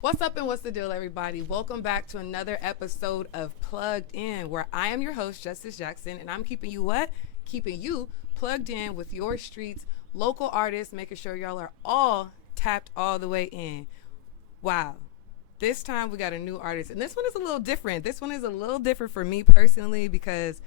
What's up and what's the deal, everybody? Welcome back to another episode of Plugged In, where I am your host, Justice Jackson, and I'm keeping you what? Keeping you plugged in with your streets, local artists, making sure y'all are all tapped all the way in. Wow. This time we got a new artist, and this one is a little different. This one is a little different for me personally because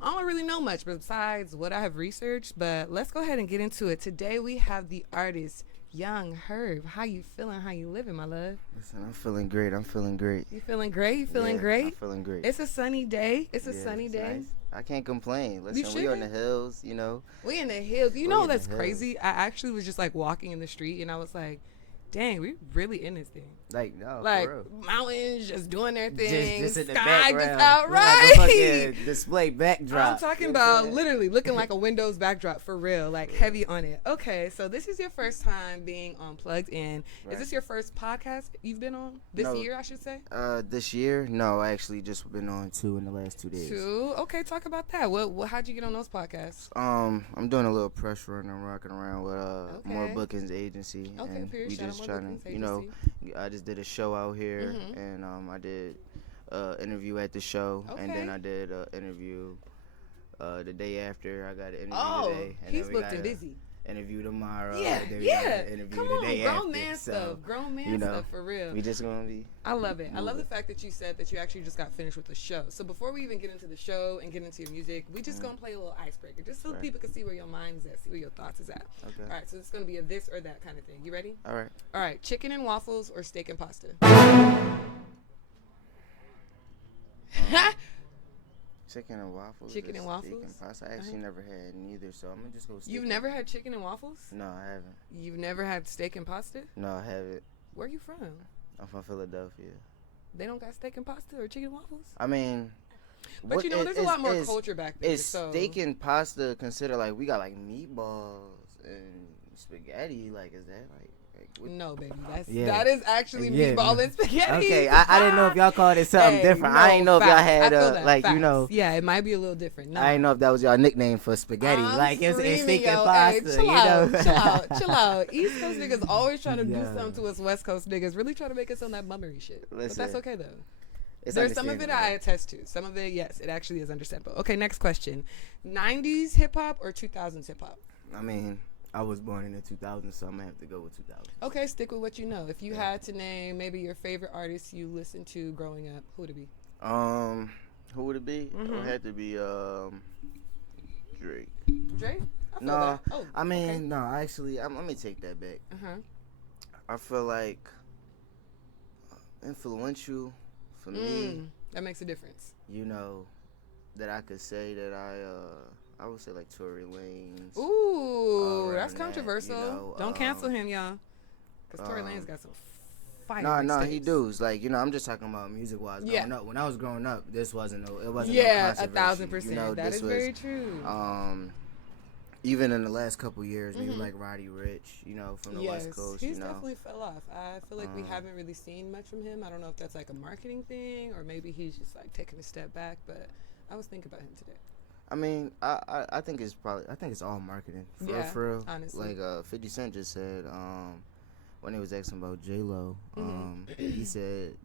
I don't really know much besides what I have researched, but let's go ahead and get into it. Today we have the artist Young Herb. How you feeling? How you living, my love? Listen, I'm feeling great. You feeling great? You feeling great? I'm feeling great. It's a sunny day. It's sunny day. Nice. I can't complain. Listen, we on the hills, you know. We in the hills. You know that's crazy? I actually was just like walking in the street and I was like, dang, we really in this thing. Like, no, like for real. Mountains just doing their thing. Just in the sky background. just out, right? Like a fucking display backdrop. I'm talking about literally looking like a Windows backdrop for real, like heavy on it. Okay, so this is your first time being on Plugged In. Right. Is this your first podcast you've been on? This year, I should say? This year? No, I actually just been on 2 in the last 2 days. 2? Okay, talk about that. How'd you get on those podcasts? I'm doing a little press run. I'm rocking around with More Bookings Agency. Okay, and period. we just trying to, you know, I just did a show out here, and I did interview at the show, and then I did an interview the day after. I got an interview today. And he's booked and busy. Interview tomorrow. Yeah. Interview Come the on, day grown after. man stuff. Grown man stuff for real. We just gonna be. I love it. I love the fact that you said that you actually just got finished with the show. So before we even get into the show and get into your music, we just gonna play a little icebreaker, just so people can see where your mind is at, see where your thoughts is at. Okay. All right. So it's gonna be a this or that kind of thing. You ready? All right. All right. Chicken and waffles or steak and pasta? Chicken and waffles. Chicken and waffles. Steak and pasta. I actually never had neither, so I'm gonna just go. You've never had chicken and waffles? No, I haven't. You've never had steak and pasta? No, I haven't. Where are you from? I'm from Philadelphia. They don't got steak and pasta or chicken and waffles? I mean, but you know, there's a lot more culture back there. Is steak and pasta considered like we got like meatballs and spaghetti? Like, is that like? No, baby. That is actually meatball and spaghetti. Okay, I didn't know if y'all called it something different. No, I didn't know if y'all had like, you know. Yeah, it might be a little different. No. I didn't know if that was y'all nickname for spaghetti. Like it's steak and pasta. Hey, chill out. East Coast niggas always trying to do something to us West Coast niggas. Really trying to make us on that mummery shit. Listen, but that's okay though. There's some of it I attest to. Some of it, yes, it actually is understandable. Okay, next question. 90s hip hop or 2000s hip hop? I mean, I was born in the 2000s, so I'm going to have to go with 2000. Okay, stick with what you know. If you had to name maybe your favorite artist you listened to growing up, who would it be? Who would it be? It would have to be Drake. Drake? No, I mean, no, actually, let me take that back. I feel like influential for me. That makes a difference. You know, that I could say that I would say like Tory Lanez. Ooh, that's controversial. That, you know, don't cancel him, y'all. Because Tory Lanez got some fire. No, he does. Like, you know, I'm just talking about music-wise growing up. When I was growing up, this wasn't no controversy. 1,000%. You know, that is very true. Even in the last couple years, maybe like Roddy Ricch, you know, from the West Coast. He's definitely fell off. I feel like we haven't really seen much from him. I don't know if that's like a marketing thing or maybe he's just like taking a step back. But I was thinking about him today. I mean, I think it's all marketing. For real. Honestly. Like 50 Cent just said, when he was asking about J-Lo,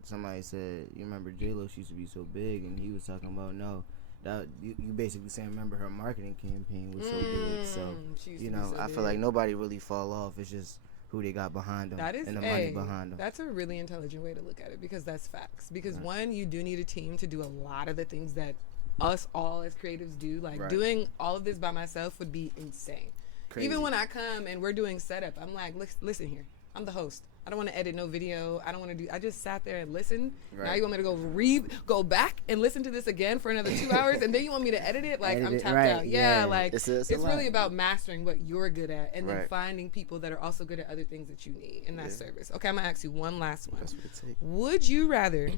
somebody said, you remember J-Lo, she used to be so big, and he was talking about, no, that you basically saying, remember her marketing campaign was so big. So, you know, I feel like nobody really fall off. It's just who they got behind them and the money behind them. That's a really intelligent way to look at it because that's facts. Because one, you do need a team to do a lot of the things that us all as creatives do. Like doing all of this by myself would be insane. Crazy. Even when I come and we're doing setup, I'm like, listen here, I'm the host. I don't want to edit no video. I don't want to do. I just sat there and listened. Right. Now you want me to go back and listen to this again for another 2 hours, and then you want me to edit it? Like I'm tapped out. Yeah, like it's really about mastering what you're good at, and then finding people that are also good at other things that you need in that service. Okay, I'm gonna ask you one last one. That's what it takes. Would you rather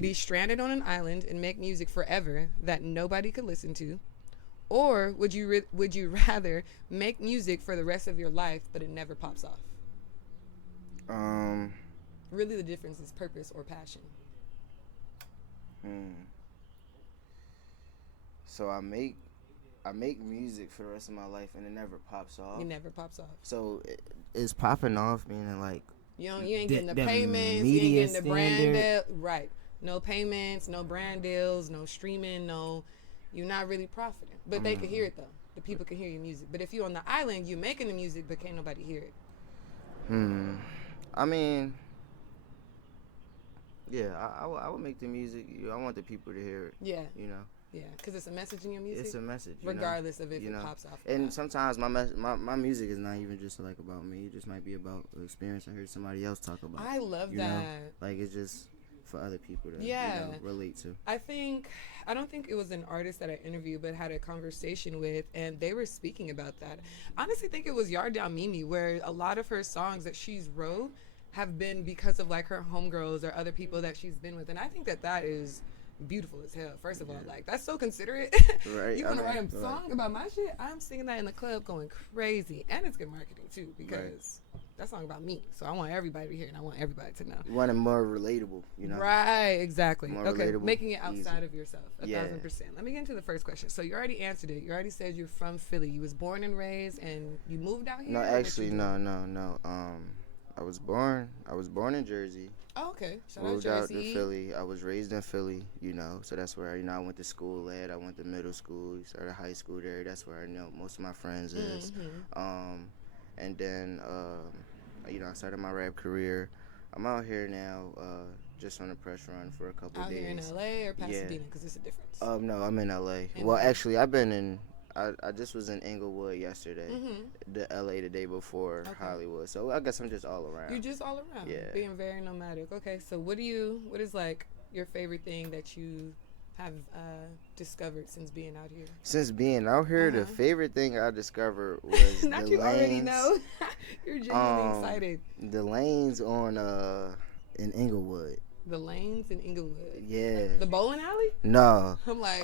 be stranded on an island and make music forever that nobody could listen to, or would you rather make music for the rest of your life but it never pops off? Really, the difference is purpose or passion. So I make music for the rest of my life, and it never pops off. It never pops off. So is popping off meaning like You ain't getting the payments. You ain't getting the brand deal. Right. No payments, no brand deals, no streaming, no. You're not really profiting. But they can hear it, though. The people can hear your music. But if you're on the island, you're making the music, but can't nobody hear it. I mean, yeah, I would make the music. I want the people to hear it. Yeah. You know? Yeah, because it's a message in your music. It's a message, regardless of if it pops off. And sometimes my music is not even just like about me. It just might be about the experience I heard somebody else talk about. I love that. Know? Like it's just for other people to relate to. I don't think it was an artist that I interviewed, but had a conversation with, and they were speaking about that. I honestly think it was Yard Down Mimi, where a lot of her songs that she's wrote have been because of like her homegirls or other people that she's been with, and I think that is beautiful as hell. First of all, like that's so considerate. Right. You want to write a song about my shit? I'm singing that in the club, going crazy, and it's good marketing too because that song about me. So I want everybody to hear it, and I want everybody to know. You want it more relatable, Right, exactly. More okay, relatable, making it outside easy. of yourself, 1,000%. Let me get into the first question. So you already answered it. You already said you're from Philly. You was born and raised, and you moved out here. No, actually, no. I was born in Jersey. Oh, okay. Moved out to Philly. I was raised in Philly, so that's where I went to school at. I went to middle school, started high school there. That's where I know most of my friends is. And then I started my rap career. I'm out here now, just on a press run for a couple days. Out here in LA or Pasadena, because it's a difference. No, I'm in LA. Actually, I've been in. I just was in Inglewood yesterday, the LA the day before Hollywood. So I guess I'm just all around. You're just all around. Yeah. Being very nomadic. Okay, so what is like your favorite thing that you have discovered since being out here? Since being out here, the favorite thing I discovered was Not the you lanes. Already know. You're genuinely excited. The lanes on in Inglewood. The lanes in Inglewood. Yeah. The bowling alley? No. I'm like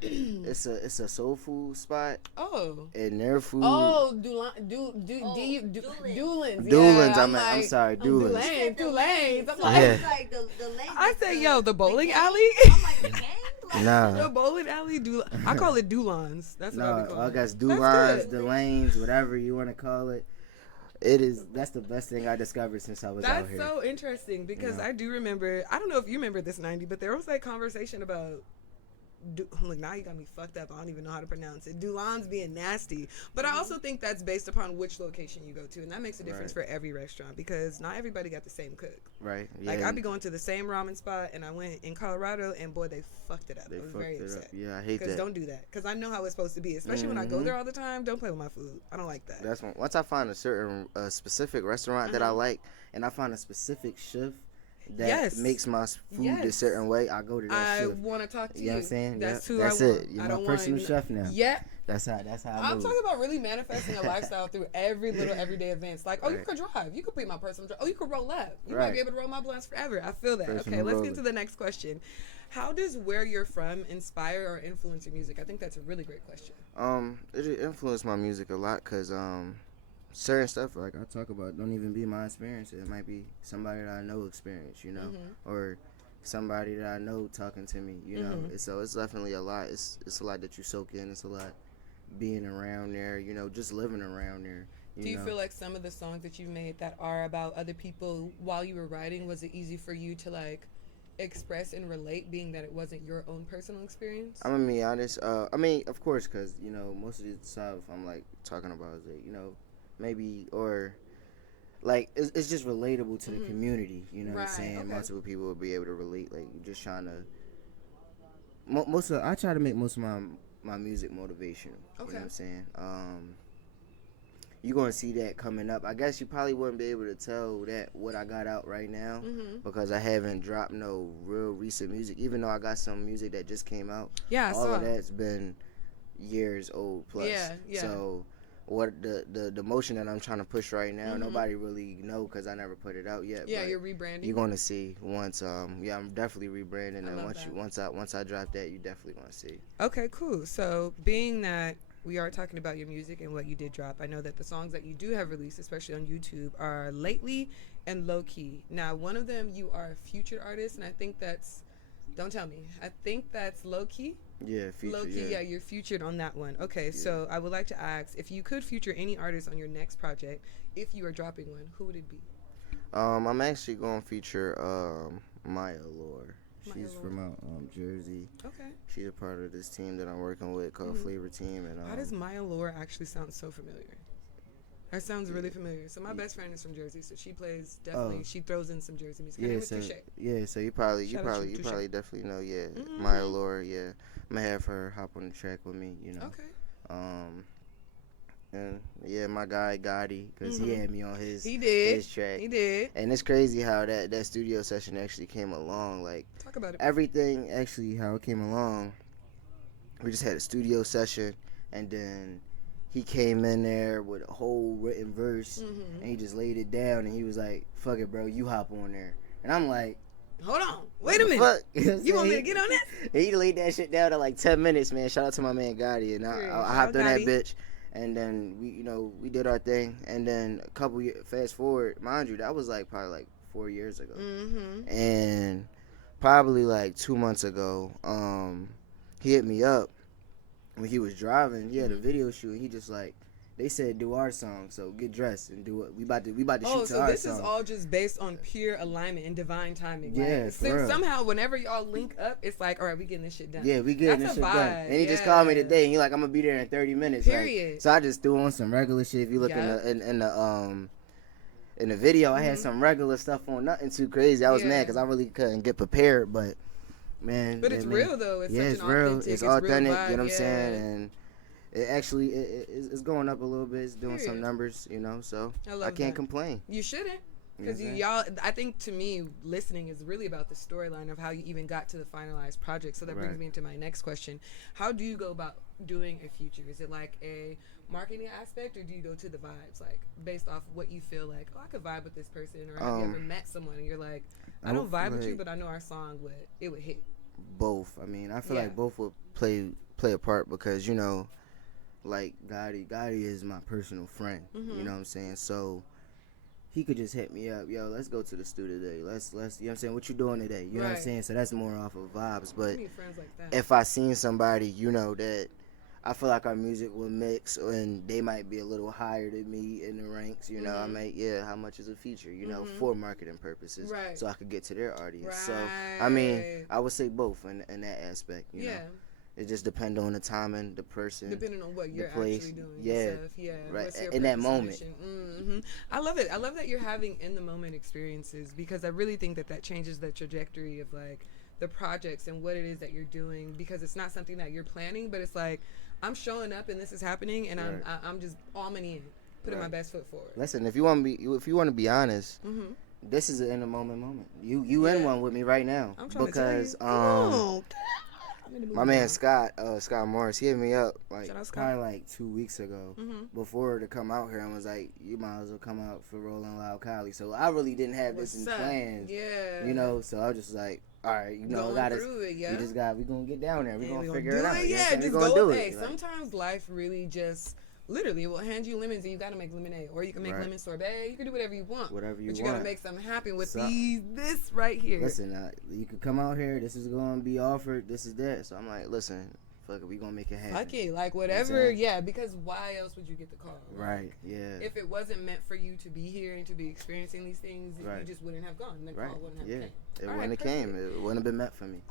it's a soul food spot. Oh. And their food. Oh, Doolin's. I'm sorry, Doolin's. Doolin's. I'm like the lane. I say, yo, the bowling alley. I'm like the gang. Nah. The bowling alley. I call it Doolin's. That's what I call it. I guess Doolin's, the lanes, whatever you want to call it. That's the best thing I discovered since I was out here. That's so interesting because I do remember. I don't know if you remember this, 90, but there was like conversation about. Look, now you got me fucked up. I don't even know how to pronounce it. Doolin's being nasty. But I also think that's based upon which location you go to. And that makes a difference for every restaurant because not everybody got the same cook. Right. Yeah. Like, I'd be going to the same ramen spot, and I went in Colorado, and boy, they fucked it up. I was very upset. Yeah, I hate that. Because don't do that. Because I know how it's supposed to be. Especially when I go there all the time. Don't play with my food. I don't like that. That's once I find a specific restaurant that I like, and I find a specific chef that makes my food a certain way, I go to that chef. I want to talk to you. You know what I'm saying? That's who that's I want. it. You're my personal chef now. Yeah. That's how I'm talking about really manifesting a lifestyle through every little everyday events. Like, you could drive. You could be my personal driver. Oh, you could roll up. You might be able to roll my blunts forever. I feel that. Okay, let's get to the next question. How does where you're from inspire or influence your music? I think that's a really great question. It influenced my music a lot because certain stuff like I talk about don't even be my experience. It might be somebody that I know experience, or somebody that I know talking to me, So it's definitely a lot. It's a lot that you soak in. It's a lot being around there, just living around there. Do you feel like some of the songs that you've made that are about other people while you were writing, was it easy for you to like express and relate, being that it wasn't your own personal experience? I'm gonna be honest. Of course, because most of the stuff I'm like talking about is maybe or like it's just relatable to the community, what I'm saying? Okay. Multiple people will be able to relate. Like just trying to I try to make most of my music motivational. Okay. You know what I'm saying? You're gonna see that coming up. I guess you probably wouldn't be able to tell that what I got out right now because I haven't dropped no real recent music, even though I got some music that just came out. Yeah, all of that's been years old plus. Yeah. So what the motion that I'm trying to push right now, nobody really know because I never put it out yet. Yeah, you're rebranding. You're gonna see once. I'm definitely rebranding, and once I drop that, you definitely gonna see. Okay, cool. So being that we are talking about your music and what you did drop, I know that the songs that you do have released, especially on YouTube, are Lately and Low Key. Now, one of them you are a featured artist, and I think that's. Don't tell me. I think that's Low Key. Yeah, featured. Low Key, yeah, you're featured on that one. Okay, so I would like to ask, if you could feature any artist on your next project, if you are dropping one, who would it be? I'm actually going to feature Maya Lore. She's from Jersey. Okay. She's a part of this team that I'm working with called Flavor Team. And how does Maya Lore actually sound so familiar? That sounds really familiar. So my best friend is from Jersey, so she plays definitely. She throws in some Jersey music. So you probably definitely know. Yeah, Maya Lore. Yeah, I'm gonna have her hop on the track with me. You know. Okay. And yeah, my guy Gotti, because he had me on his track. He did. And it's crazy how that studio session actually came along. Like, talk about it. Everything actually how it came along. We just had a studio session, and then he came in there with a whole written verse, and he just laid it down, and he was like, "Fuck it, bro, you hop on there." And I'm like, hold on, wait a minute. You want me to get on that? He laid that shit down in like 10 minutes, man. Shout out to my man Gotti, and I hopped on that bitch. And then we did our thing, and then a couple years, fast forward, mind you, that was probably 4 years ago, and probably 2 months ago, he hit me up when he was driving. He had a video shoot, and he just they said do our song, so get dressed and do it. We about to shoot to our song. Oh, so this is all just based on pure alignment and divine timing. Yeah, right? So somehow whenever y'all link up, it's all right, we getting this shit done. Yeah, we getting this shit done. And he just called me today, and he I'm gonna be there in 30 minutes. Period. So I just threw on some regular shit. If you look in the video, I had some regular stuff on, nothing too crazy. I was mad because I really couldn't get prepared, but man. But it's real though. It's real. It's authentic. You know what I'm saying? And it actually it's going up a little bit. It's doing some numbers, so I can't complain. You shouldn't, because y'all, I think to me, listening is really about the storyline of how you even got to the finalized project. So that brings me into my next question. How do you go about doing a feature? Is it like a marketing aspect, or do you go to the vibes, based off what you feel like, oh, I could vibe with this person, or have you ever met someone and you're like, I don't vibe with you, but I know our song would hit? Both. I mean, I feel like both would play a part, because Gotti is my personal friend. You know what I'm saying? So he could just hit me up, yo, let's go to the studio today. Let's you know what I'm saying? What you doing today? You know what I'm saying? So that's more off of vibes. But friends like that. If I seen somebody, that I feel like our music will mix, and they might be a little higher than me in the ranks, I might, how much is a feature, for marketing purposes, so I could get to their audience. So I mean, I would say both in that aspect. You know? It just depends on the timing, the person, depending on what you're place. Actually doing. Yeah, right. In that moment. I love it. I love that you're having in the moment experiences, because I really think that changes the trajectory of the projects and what it is that you're doing, because it's not something that you're planning, but it's I'm showing up and this is happening, and I'm just almond in, putting my best foot forward. Listen, if you want to be honest, this is an in the moment. You in one with me right now, because my man Scott Morris, he hit me up probably 2 weeks ago before to come out here, and was like, you might as well come out for Rolling Loud Cali. So I really didn't have this in plans. Yeah. So I was just like, all right, we gonna get down there. We gonna figure it out. Yeah, just go. Hey, sometimes life really just literally will hand you lemons, and you gotta make lemonade, or you can make lemon sorbet. You can do whatever you want. But you gotta make something happen with this right here. Listen, you can come out here. This is gonna be offered. This is that. So I'm like, listen, fuck it, we gonna make it happen. Fuck it, whatever. Because why else would you get the call? Right. Yeah. If it wasn't meant for you to be here and to be experiencing these things, you just wouldn't have gone. The call wouldn't have came. It wouldn't have came. It wouldn't have been meant for me.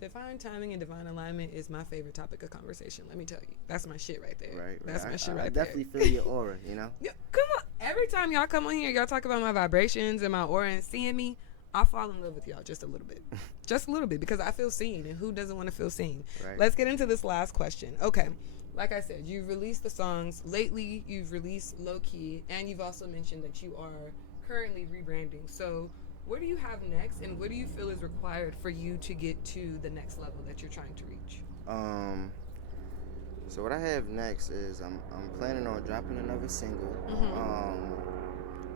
Divine timing and divine alignment is my favorite topic of conversation. Let me tell you, that's my shit right there. Right. That's my shit right there. I definitely feel your aura. Yeah, come on. Every time y'all come on here, y'all talk about my vibrations and my aura and seeing me, I fall in love with y'all just a little bit. Just a little bit, because I feel seen, and who doesn't want to feel seen? Right. Let's get into this last question. Okay. Like I said, you've released the songs. Lately, you've released Low Key, and you've also mentioned that you are currently rebranding. So what do you have next, and what do you feel is required for you to get to the next level that you're trying to reach? So what I have next is I'm planning on dropping another single.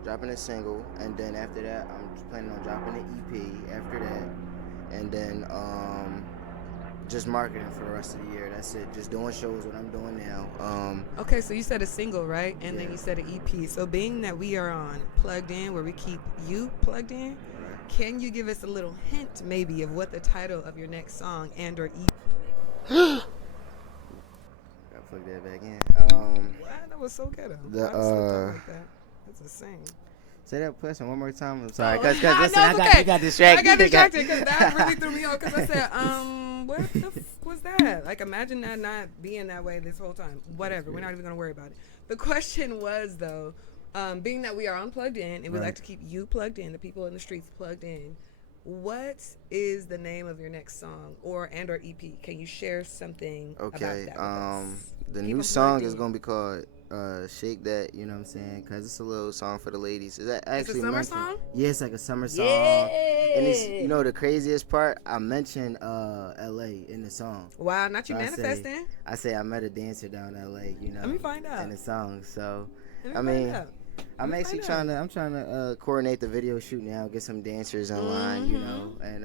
Dropping a single, and then after that, I'm planning on dropping an EP after that, and then just marketing for the rest of the year. That's it. Just doing shows, what I'm doing now. Okay, so you said a single, right? And then you said an EP. So being that we are on Plugged In, where we keep you plugged in, can you give us a little hint, maybe, of what the title of your next song and or EP may be? Gotta plug that back in. Wow, that was so ghetto. That's insane. Say that question one more time. I'm sorry, cause I listen, I got distracted. I got distracted because that really threw me off. Because I said, what the was that? Like, imagine that not being that way this whole time. Whatever. We're not even gonna worry about it. The question was though, being that we are unplugged in and we like to keep you plugged in, the people in the streets plugged in. What is the name of your next song or EP? Can you share something about that? The new song is gonna be called Shake That, you know what I'm saying? Because it's a little song for the ladies. Is that actually it's a summer song? Yeah, it's like a summer song. Yeah. And it's, you know, the craziest part, I mentioned LA in the song. Wow, not you manifesting? I say I met a dancer down LA, you know. Let me find out. In the song. So, I'm actually trying to coordinate the video shoot now, get some dancers online, you know, and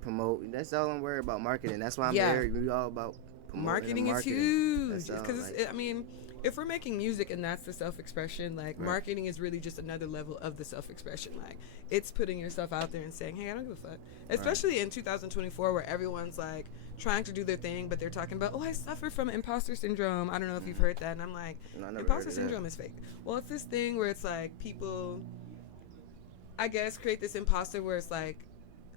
promote. That's all I'm worried about, marketing. That's why I'm there. We all about marketing is huge. Because I mean, if we're making music and that's the self-expression, like marketing is really just another level of the self-expression. Like it's putting yourself out there and saying, hey, I don't give a fuck. Especially in 2024 where everyone's like trying to do their thing, but they're talking about, oh, I suffer from imposter syndrome. I don't know if you've heard that. And I'm like, imposter syndrome is fake. Well, it's this thing where it's like people, I guess, create this imposter where it's like,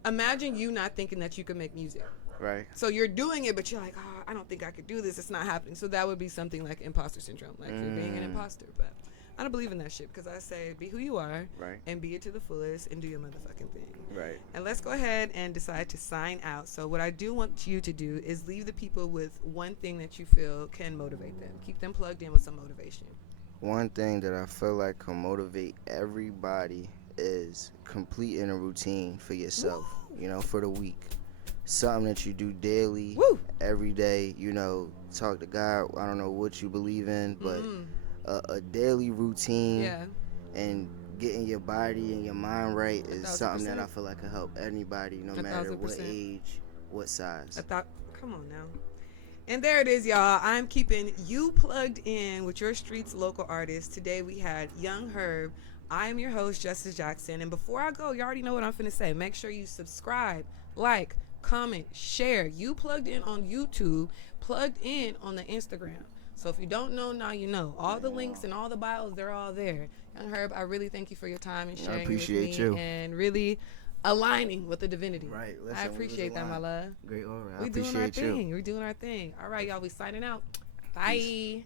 imagine you not thinking that you can make music. Right. So you're doing it, but you're like, oh, I don't think I could do this. It's not happening. So that would be something like imposter syndrome. Like you're being an imposter. But I don't believe in that shit because I say be who you are and be it to the fullest and do your motherfucking thing. Right. And let's go ahead and decide to sign out. So what I do want you to do is leave the people with one thing that you feel can motivate them. Keep them plugged in with some motivation. One thing that I feel like can motivate everybody is completing a routine for yourself, you know, for the week. Something that you do daily, every day, you know, talk to God. I don't know what you believe in, but a daily routine and getting your body and your mind right is 1,000%. Something that I feel like can help anybody, no matter what age, what size. Come on now. And there it is, y'all. I'm keeping you plugged in with your streets local artists. Today we had Young Herb. I am your host, Justice Jackson. And before I go, you already know what I'm finna say. Make sure you subscribe, like, comment, share. You plugged in on YouTube, plugged in on the Instagram. So if you don't know, now you know. All the links and all the bios, they're all there. Young Herb, I really thank you for your time and sharing with me and really aligning with the divinity. Right. Listen, I appreciate that, my love. Great aura. We're doing our thing. All right, y'all. We signing out. Bye. Peace.